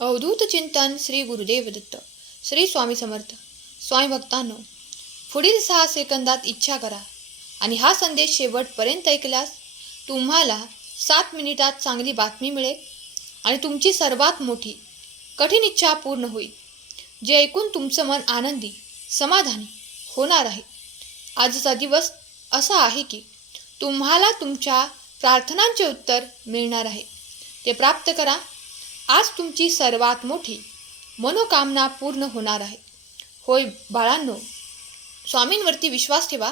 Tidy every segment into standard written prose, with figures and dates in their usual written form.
अवधूत चिंतन श्री गुरुदेव दत्त. श्री स्वामी समर्थ. स्वामी भक्तांनो, पुढील 6 सेकंदात इच्छा करा आणि हा संदेश शेवटपर्यंत ऐकल्यास तुम्हाला 7 मिनिटात चांगली बातमी मिळेल आणि तुमची सर्वात मोठी कठीण इच्छा पूर्ण होईल, जे ऐकून तुमचं मन आनंदी समाधानी होणार आहे. आजचा दिवस असा आहे की तुम्हाला तुमच्या प्रार्थनांचे उत्तर मिळणार आहे. ते प्राप्त करा. आज तुमची सर्वात मोठी मनोकामना पूर्ण होणार आहे. होय बाळांनो, स्वामींवरती विश्वास ठेवा.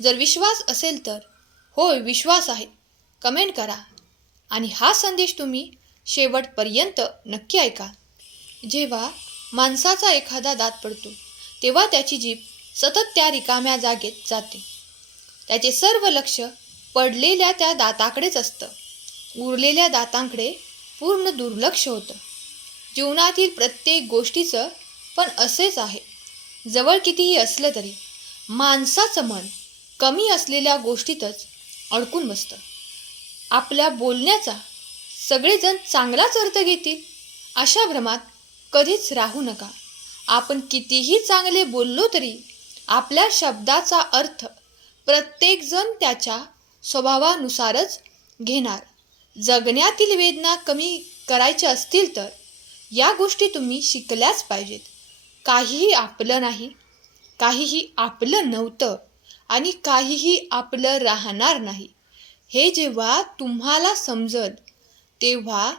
जर विश्वास असेल तर होय विश्वास आहे कमेंट करा आणि हा संदेश तुम्ही शेवटपर्यंत नक्की ऐका. जेव्हा माणसाचा एखादा दात पडतो तेव्हा त्याची जीभ सतत त्या रिकाम्या जागेत जाते. त्याचे सर्व लक्ष पडलेल्या त्या दाताकडेच असतं. उरलेल्या दातांकडे पूर्ण दुर्लक्ष होतं. जीवनातील प्रत्येक गोष्टीचं पण असेच आहे. जवळ कितीही असलं तरी माणसाचं मन कमी असलेल्या गोष्टीतच अडकून बसतं. आपल्या बोलण्याचा सगळेजण चांगलाच अर्थ घेतील अशा भ्रमात कधीच राहू नका. आपण कितीही चांगले बोललो तरी आपल्या शब्दाचा अर्थ प्रत्येकजण त्याच्या स्वभावानुसारच घेणार. जगण्यातील वेदना कमी करायच्या असतील तर या गोष्टी तुम्ही शिकल्याच पाहिजेत. काहीही आपलं नाही, काहीही आपलं नव्हतं आणि काहीही आपलं राहणार नाही, हे जेव्हा तुम्हाला समजल तेव्हा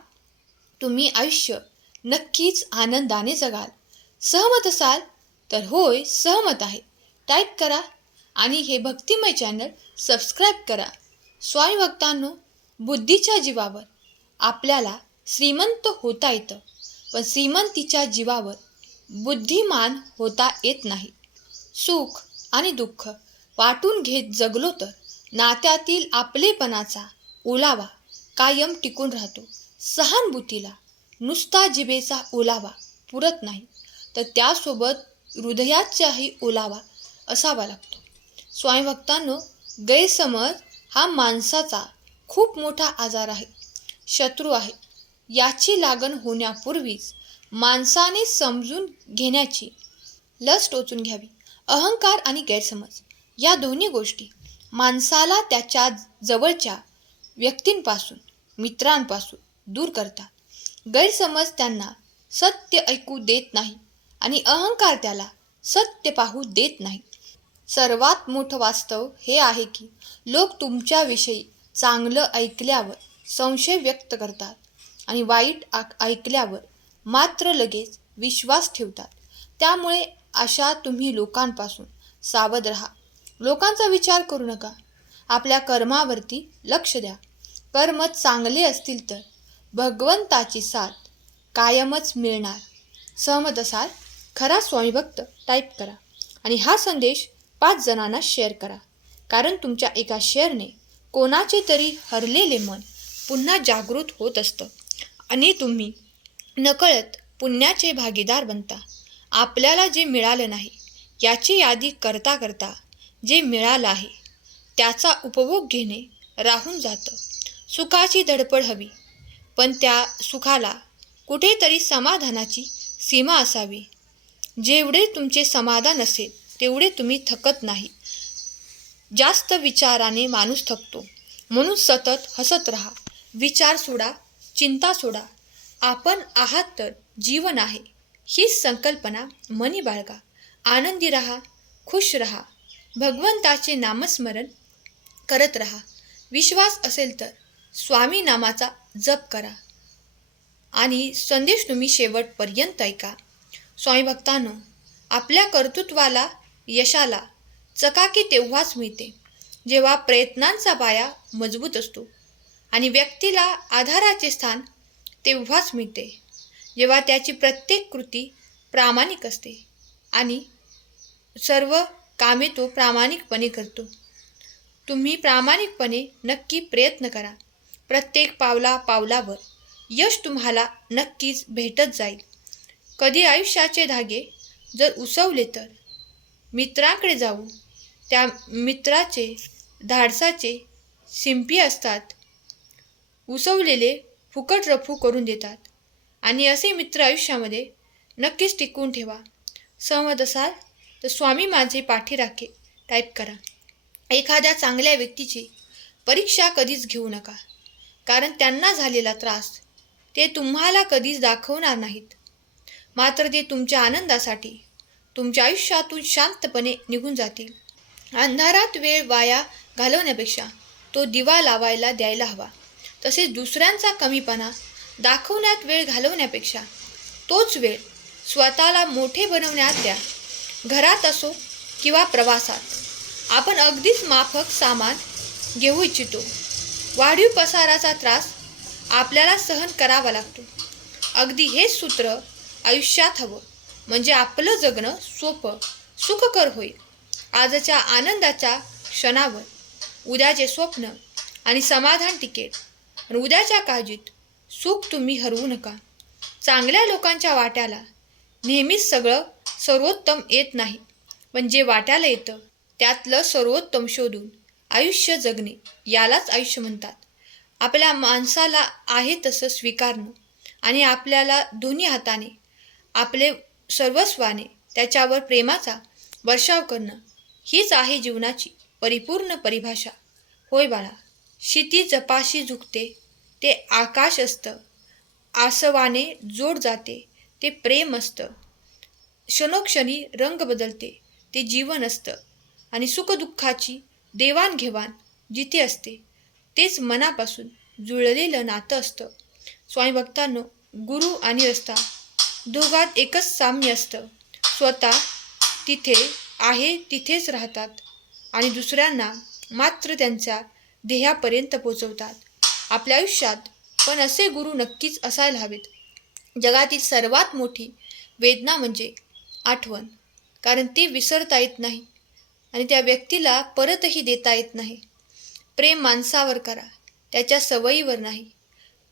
तुम्ही आयुष्य नक्कीच आनंदाने जगाल. सहमत असाल तर होय सहमत आहे टाईप करा आणि हे भक्तिमय चॅनल सबस्क्राईब करा. स्वामी भक्तांनो, बुद्धीच्या जीवावर आपल्याला श्रीमंत होता येतं, पण श्रीमंतीच्या जीवावर बुद्धिमान होता येत नाही. सुख आणि दुःख वाटून घेत जगलो तर नात्यातील आपलेपणाचा ओलावा कायम टिकून राहतो. सहानुभूतीला नुसता जिभेचा ओलावा पुरत नाही, तर त्यासोबत हृदयाचाही ओलावा असावा लागतो. स्वामी भक्तांनो, गैरसमज हा माणसाचा खूप मोठा आजार आहे, शत्रू आहे. याची लागण होण्यापूर्वीच माणसाने समजून घेण्याची लस टोचून घ्यावी. अहंकार आणि गैरसमज या दोन्ही गोष्टी माणसाला त्याच्या जवळच्या व्यक्तींपासून, मित्रांपासून दूर करतात. गैरसमज त्यांना सत्य ऐकू देत नाही आणि अहंकार त्याला सत्य पाहू देत नाही. सर्वात मोठं वास्तव हे आहे की लोक तुमच्याविषयी चांगलं ऐकल्यावर संशय व्यक्त करतात आणि वाईट ऐकल्यावर मात्र लगेच विश्वास ठेवतात. त्यामुळे अशा तुम्ही लोकांपासून सावध राहा. लोकांचा विचार करू नका. आपल्या कर्मावरती लक्ष द्या. कर्म चांगले असतील तर भगवंताची साथ कायमच मिळणार. सहमत असाल? खरा स्वामी भक्त टाईप करा आणि हा संदेश 5 जणांना शेअर करा. कारण तुमच्या एका शेअरने कोणाचे तरी हरलेले मन पुन्हा जागृत होत असतं आणि तुम्ही नकळत पुण्याचे भागीदार बनता. आपल्याला जे मिळालं नाही याची यादी करता करता जे मिळालं आहे त्याचा उपभोग घेणे राहून जातं. सुखाची धडपड हवी, पण त्या सुखाला कुठेतरी समाधानाची सीमा असावी. जेवढे तुमचे समाधान असेल तेवढे तुम्ही थकत नाही. जास्त विचाराने माणूस थकतो, म्हणून सतत हसत राहा. विचार सोडा, चिंता सोडा. आपण आहात तर जीवन आहे ही संकल्पना मनी बाळगा. आनंदी राहा, खुश राहा. भगवंताचे नामस्मरण करत राहा. विश्वास असेल तर स्वामी नामाचा जप करा आणि संदेश तुम्ही शेवटपर्यंत ऐका. स्वामी भक्तांनो, आपल्या कर्तृत्वाला, यशाला चकाकी तेव्हाच मिळते जेव्हा प्रयत्नांचा पाया मजबूत असतो आणि व्यक्तीला आधाराचे स्थान तेव्हाच मिळते जेव्हा त्याची प्रत्येक कृती प्रामाणिक असते आणि सर्व कामे तो प्रामाणिकपणे करतो. तुम्ही प्रामाणिकपणे नक्की प्रयत्न करा. प्रत्येक पावलावर यश तुम्हाला नक्कीच भेटत जाईल. कधी आयुष्याचे धागे जर उसवले तर मित्रांकडे जाऊ. त्या मित्राचे धाडसाचे शिंपी असतात. उसवलेले फुकट रफू करून देतात. आणि असे मित्र आयुष्यामध्ये नक्कीच टिकवून ठेवा. सहमत असाल तर स्वामी माझे पाठी राखे टाईप करा. एखाद्या चांगल्या व्यक्तीची परीक्षा कधीच घेऊ नका, कारण त्यांना झालेला त्रास ते तुम्हाला कधीच दाखवणार नाहीत. मात्र ते तुमच्या आनंदासाठी तुमच्या आयुष्यातून शांतपणे निघून जातील. अंधारात वेळ वाया घालवण्यापेक्षा तो दिवा लावायला द्यायला हवा. तसेच दुसऱ्यांचा कमीपणा दाखवण्यात वेळ घालवण्यापेक्षा तोच वेळ स्वतःला मोठे बनवण्यात द्या. घरात असो किंवा प्रवासात आपण अगदीच माफक सामान घेऊ इच्छितो. वाढीव पसाराचा त्रास आपल्याला सहन करावा लागतो. अगदी हेच सूत्र आयुष्यात हवं, म्हणजे आपलं जगणं सोपं सुखकर होईल. आजच्या आनंदाच्या क्षणावर उद्याचे स्वप्न आणि समाधान टिकेल. आणि उद्याच्या काळजीत सुख तुम्ही हरवू नका. चांगल्या लोकांच्या वाट्याला नेहमीच सगळं सर्वोत्तम येत नाही, पण जे वाट्याला येतं त्यातलं सर्वोत्तम शोधून आयुष्य जगणे यालाच आयुष्य म्हणतात. आपल्या माणसाला आहे तसं स्वीकारणं आणि आपल्याला दोन्ही हाताने आपले सर्वस्वाने त्याच्यावर प्रेमाचा वर्षाव करणं हीच आहे जीवनाची परिपूर्ण परिभाषा. होय बाळा, क्षिती जपाशी झुकते ते आकाश असतं, आसवाने जोड जाते ते प्रेम असतं, क्षणोक्षणी रंग बदलते ते जीवन असतं, आणि सुखदुःखाची देवाणघेवाण जिथे असते तेच मनापासून जुळलेलं नातं असतं. स्वामी भक्तांनो, गुरु आणि रस्ता दोघात एकच साम्य असतं. स्वतः तिथे आहे तिथेच राहतात आणि दुसऱ्यांना मात्र त्यांच्या ध्येयापर्यंत पोचवतात. आपल्या आयुष्यात पण असे गुरु नक्कीच असायला हवेत. जगातील सर्वात मोठी वेदना म्हणजे आठवण, कारण ती विसरता येत नाही आणि त्या व्यक्तीला परतही देता येत नाही. प्रेम माणसावर करा, त्याच्या सवयीवर नाही.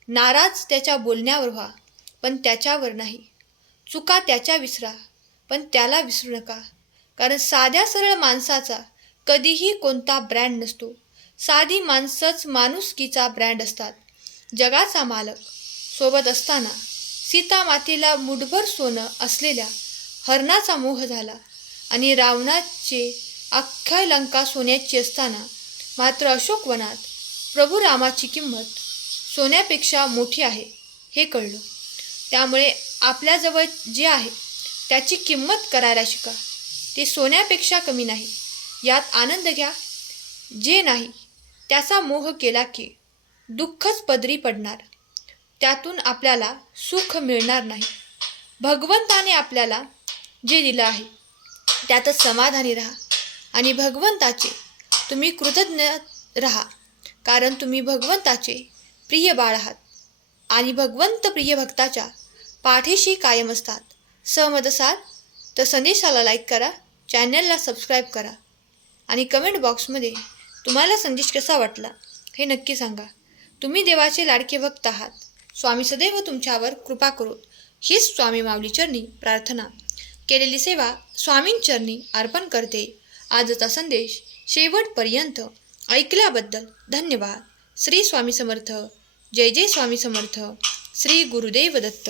नाराज त्याच्या बोलण्यावर व्हा, पण त्याच्यावर नाही. चुका त्याच्या विसरा, पण त्याला विसरू नका. कारण साध्या सरळ माणसाचा कधीही कोणता ब्रँड नसतो. साधी माणसंच माणुसकीचा ब्रँड असतात. जगाचा मालक सोबत असताना सीता मातेला मुठभर सोनं असलेल्या हरणाचा मोह झाला आणि रावणाचे अख्ख्या लंका सोन्याची असताना मात्र अशोकवनात प्रभू रामाची किंमत सोन्यापेक्षा मोठी आहे हे कळलं. त्यामुळे आपल्याजवळ जे आहे त्याची किंमत करायला शिका. ते सोन्यापेक्षा कमी नाही, यात आनंद घ्या. जे नाही त्याचा मोह केला की दुःखच पदरी पडणार, त्यातून आपल्याला सुख मिळणार नाही. भगवंताने आपल्याला जे दिलं आहे त्यातच समाधानी राहा आणि भगवंताचे तुम्ही कृतज्ञ राहा, कारण तुम्ही भगवंताचे प्रिय बाळ आहात आणि भगवंत प्रिय भक्ताच्या पाठीशी कायम असतात. सहमत असाल तर संदेशाला लाईक करा, चॅनलला सबस्क्राईब करा आणि कमेंट बॉक्समध्ये तुम्हाला संदेश कसा वाटला हे नक्की सांगा. तुम्ही देवाचे लाडके भक्त आहात. स्वामी सदैव तुमच्यावर कृपा करोत हीच स्वामी माऊली चरणी प्रार्थना. केलेली सेवा स्वामींचरणी अर्पण करते. आजचा संदेश शेवटपर्यंत ऐकल्याबद्दल धन्यवाद. श्री स्वामी समर्थ. जय जय स्वामी समर्थ. श्री गुरुदेव दत्त.